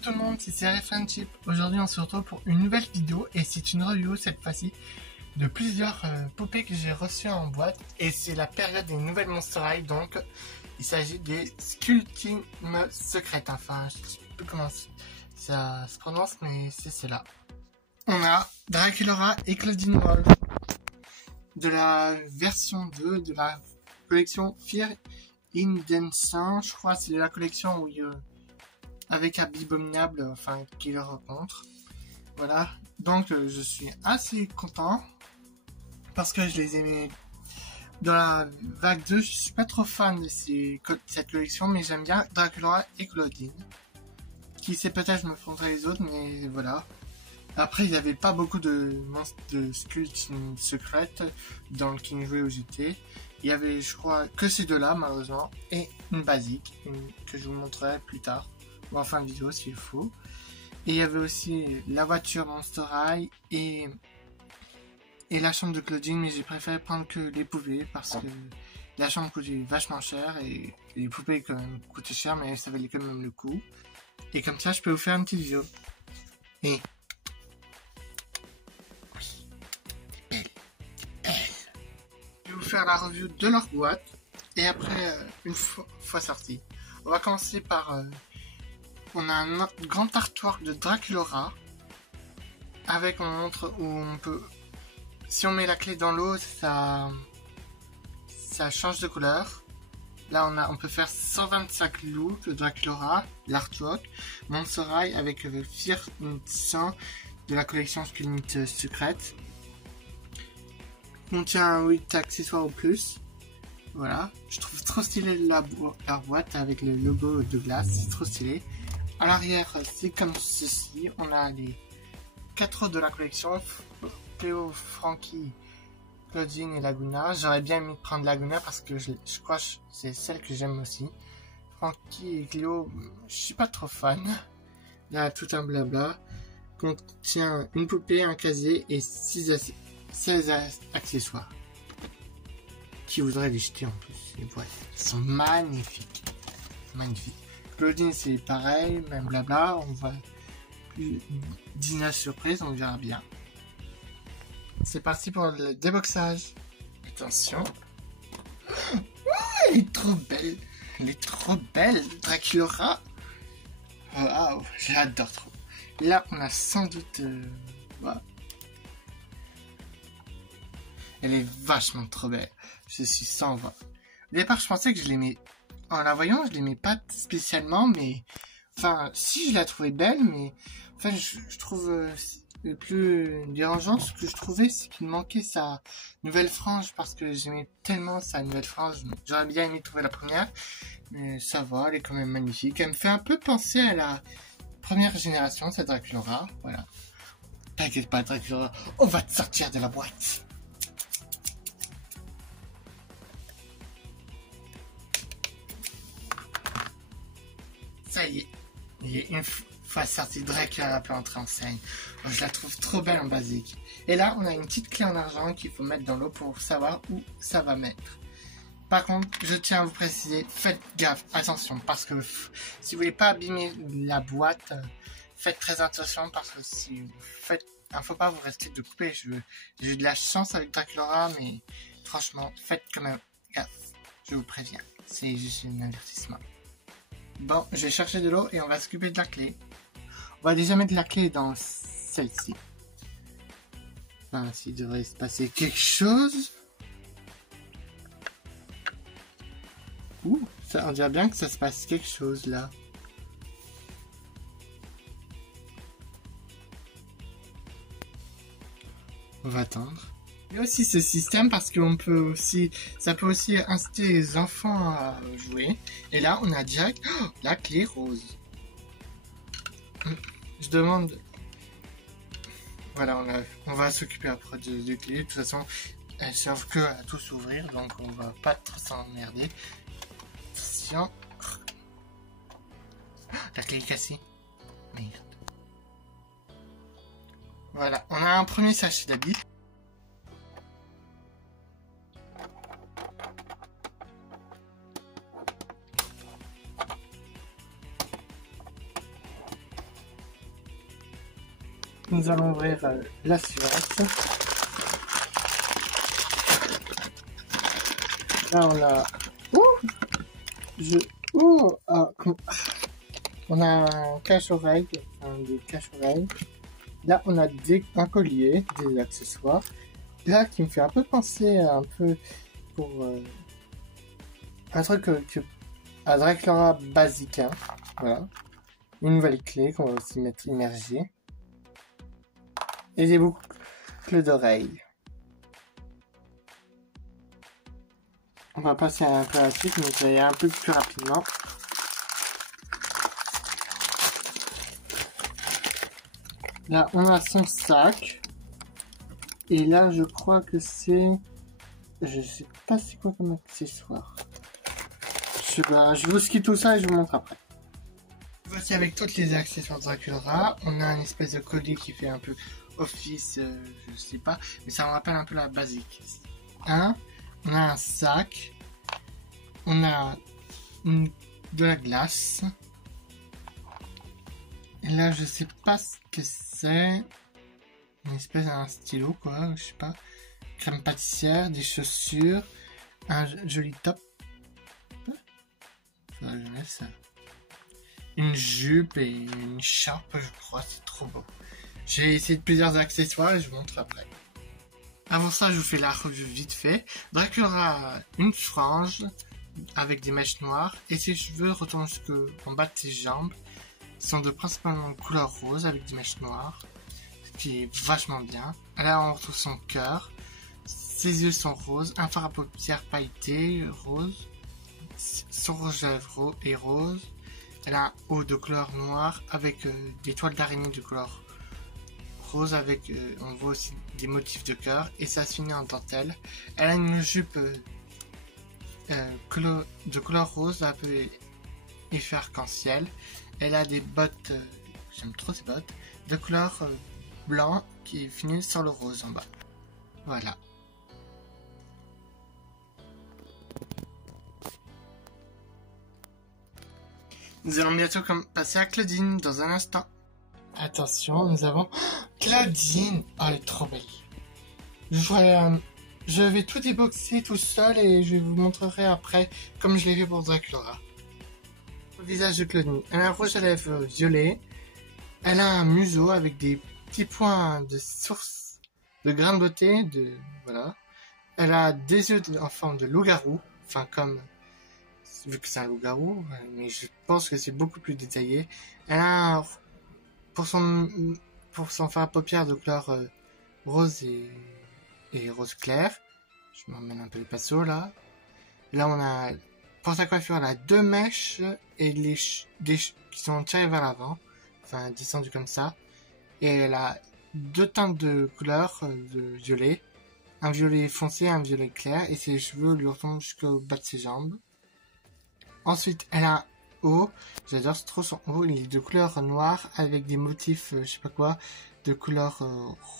Coucou tout le monde, c'est Friendship. Aujourd'hui on se retrouve pour une nouvelle vidéo et c'est une review cette fois-ci de plusieurs poupées que j'ai reçues en boîte. Et c'est la période des nouvelles Monster High, donc il s'agit des Skulking secrètes. Enfin, je sais plus comment ça se prononce, mais c'est celle-là. On a Draculaura et Claudine Moll de la version 2 de la collection Fear in Dancing. Je crois que c'est la collection où avec Abominable, enfin, qui le rencontre. Voilà. Donc, je suis assez content. Parce que je les aimais dans la vague 2. Je suis pas trop fan de cette collection, mais j'aime bien Draculaura et Claudine. Qui sait, peut-être je me prendrai les autres, mais voilà. Après, il n'y avait pas beaucoup de monstres de sculptes secrètes dans le King Jouet où j'étais. Il y avait, je crois, que ces deux-là, malheureusement. Et une basique, que je vous montrerai plus tard. Ou en fin de vidéo, s'il faut. Et il y avait aussi la voiture Monster High et la chambre de Claudine. Mais j'ai préféré prendre que les poupées parce que la chambre coûtait vachement cher. Et les poupées, quand même, coûtaient cher, mais ça valait quand même le coup. Et comme ça, je peux vous faire une petite vidéo. Et... je vais vous faire la review de leur boîte et après une fois sortie. On va commencer par on a un grand artwork de Draculaura avec une montre où on peut, si on met la clé dans l'eau, ça change de couleur. Là on peut faire 125 looks de Draculaura, l'artwork, Monster High avec Fear in de la collection Skulking secrète. Contient 8 accessoires au plus. Voilà, je trouve trop stylé leur boîte avec le logo de glace, c'est trop stylé. À l'arrière, c'est comme ceci. On a les 4 autres de la collection, Cléo, Frankie, Claudine et Laguna. J'aurais bien aimé prendre Laguna parce que je crois que c'est celle que j'aime aussi. Frankie et Cléo, je suis pas trop fan. Là, tout un blabla. Contient une poupée, un casier et 16 accessoires. Qui voudrait les jeter en plus, les boîtes. Ils sont magnifiques. Magnifiques. Claudine, c'est pareil, même blabla. On voit plus 19 surprises, on verra bien. C'est parti pour le déboxage. Attention. Oh, elle est trop belle. Elle est trop belle, Draculaura. Waouh, j'adore trop. Là, on a sans doute... voilà. Elle est vachement trop belle. Je suis sans voix. Au départ, je pensais que je l'aimais. En la voyant, je l'aimais pas spécialement, mais... enfin, si, je la trouvais belle, mais... enfin, je trouve... le plus dérangeant, ce que je trouvais, c'est qu'il manquait sa nouvelle frange, parce que j'aimais tellement sa nouvelle frange. J'aurais bien aimé trouver la première, mais ça va, elle est quand même magnifique. Elle me fait un peu penser à la première génération, cette Draculaura. Voilà. T'inquiète pas, Draculaura, on va te sortir de la boîte. Ça y est, une fois sortie, Draculaura peut entrer en scène. Oh, je la trouve trop belle en basique. Et là, on a une petite clé en argent qu'il faut mettre dans l'eau pour savoir où ça va mettre. Par contre, je tiens à vous préciser, faites gaffe, attention, parce que si vous voulez pas abîmer la boîte, faites très attention, parce que si vous faites... faut pas vous rester de couper. J'ai eu de la chance avec Draculaura, mais franchement, faites quand même gaffe. Je vous préviens, c'est juste un avertissement. Bon, je vais chercher de l'eau et on va s'occuper de la clé. On va déjà mettre la clé dans celle-ci. Enfin, s'il devrait se passer quelque chose. Ouh, ça, on dirait bien que ça se passe quelque chose là. On va attendre. Il y a aussi ce système parce qu'on peut aussi, ça peut aussi inciter les enfants à jouer. Et là, on a direct la clé rose. Je demande. Voilà, on va s'occuper après de clés. De toute façon, elles servent que à tout s'ouvrir, donc on va pas trop s'emmerder. Attention. La clé est cassée. Merde. Voilà, on a un premier sachet d'habits. nous allons ouvrir la suivante. Là, on a... On a un cache-oreille, des cache-oreilles. Là, on a un collier, des accessoires. Là, qui me fait un peu penser à un peu pour un truc à Draculaura basique. Hein. Voilà. Une nouvelle clé qu'on va aussi mettre immergée. Et des boucles d'oreilles. On va passer un peu à la suite, mais je vais aller un peu plus rapidement. Là, on a son sac. Et là, je crois que c'est... Je sais pas c'est quoi comme accessoire. Je vous skie tout ça et je vous montre après. Voici avec tous les accessoires de Draculaura. On a une espèce de collier qui fait un peu office, je sais pas. Mais ça me rappelle un peu la basique. On a un sac. On a de la glace. Et là, je sais pas ce que c'est. Une espèce d'un stylo, quoi, je sais pas. Crème pâtissière, des chaussures, un joli top. Ça. Une jupe et une charpe, je crois, c'est trop beau. J'ai essayé de plusieurs accessoires et je vous montre après. Avant ça, je vous fais la revue vite fait. Draculaura a une frange avec des mèches noires et ses cheveux retournent jusqu'en bas de ses jambes. Ils sont de principalement couleur rose avec des mèches noires, ce qui est vachement bien. Là, on retrouve son cœur. Ses yeux sont roses, un fard à paupières pailleté rose. Son rouge à lèvres est rose. Elle a un haut de couleur noire avec des toiles d'araignée de couleur rose avec, on voit aussi des motifs de cœur et ça se finit en dentelle. Elle a une jupe de couleur rose un peu effet arc-en-ciel. Elle a des bottes, j'aime trop ces bottes, de couleur blanc qui finissent sur le rose en bas. Voilà. Nous allons bientôt passer à Claudine dans un instant. Attention, nous avons Claudine. Oh, elle est trop belle. Je vais tout déboxer tout seul et je vous montrerai après comme je l'ai fait pour Draculaura. Le visage de Claudine. Elle a un rouge à lèvres violet. Elle a un museau avec des petits points de source de grains de beauté. Voilà. Elle a des yeux en forme de loup-garou. Enfin, comme... vu que c'est un loup-garou, mais je pense que c'est beaucoup plus détaillé. Elle a un... pour son fard à paupières de couleur rose et rose clair. Je m'emmène un peu le pinceau là. Là on a, pour sa coiffure, elle a deux mèches et qui sont tirées vers l'avant, enfin descendues comme ça. Et elle a deux teintes de couleur de violet, un violet foncé et un violet clair, et ses cheveux lui retombent jusqu'au bas de ses jambes. Ensuite, elle a un haut, j'adore trop son haut, il est de couleur noire avec des motifs, je sais pas quoi, de couleur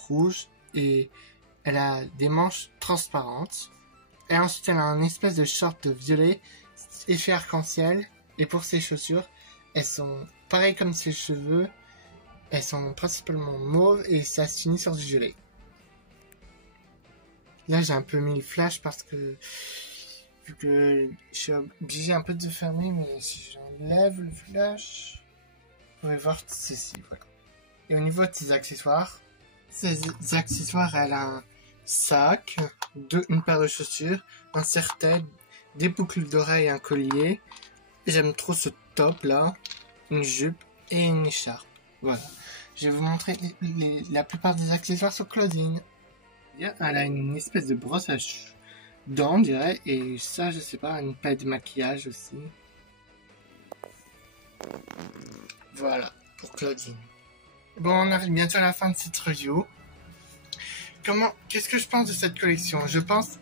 rouge, et elle a des manches transparentes. Et ensuite, elle a une espèce de short violet, effet arc-en-ciel, et pour ses chaussures, elles sont pareilles comme ses cheveux, elles sont principalement mauves et ça se finit sur du violet. Là, j'ai un peu mis le flash parce que vu que je suis obligé un peu de fermer, mais si j'enlève le flash, vous pouvez voir ceci, voilà. Et au niveau de ses accessoires, elle a un sac, une paire de chaussures, un serre-tête, des boucles d'oreilles et un collier. J'aime trop ce top là, une jupe et une écharpe. Voilà. Je vais vous montrer la plupart des accessoires sur Claudine. Elle a une espèce de brosse à dents, on dirait, et ça, je sais pas, une palette de maquillage aussi. Voilà, pour Claudine. Bon, on arrive bientôt à la fin de cette review. Qu'est-ce que je pense de cette collection? Je pense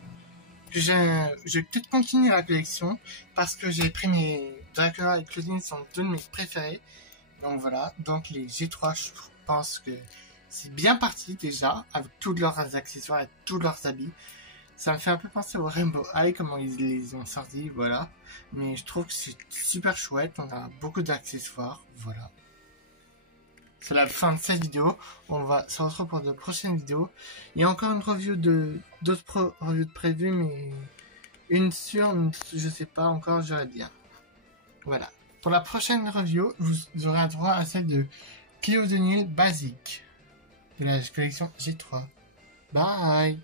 que je vais peut-être continuer la collection parce que j'ai pris mes Draculaura et Claudine sont deux de mes préférés. Donc voilà, donc les G3, je pense que c'est bien parti déjà avec tous leurs accessoires et tous leurs habits. Ça me fait un peu penser au Rainbow High, comment ils les ont sortis, voilà. Mais je trouve que c'est super chouette, on a beaucoup d'accessoires, voilà. c'est la fin de cette vidéo. On va se retrouver pour de prochaines vidéos. Il y a encore une review d'autres reviews de prévues, mais une sûre, je sais pas encore, j'aurais dire. Voilà. Pour la prochaine review, vous aurez droit à celle de Cléo de Nil basique de la collection G3. Bye!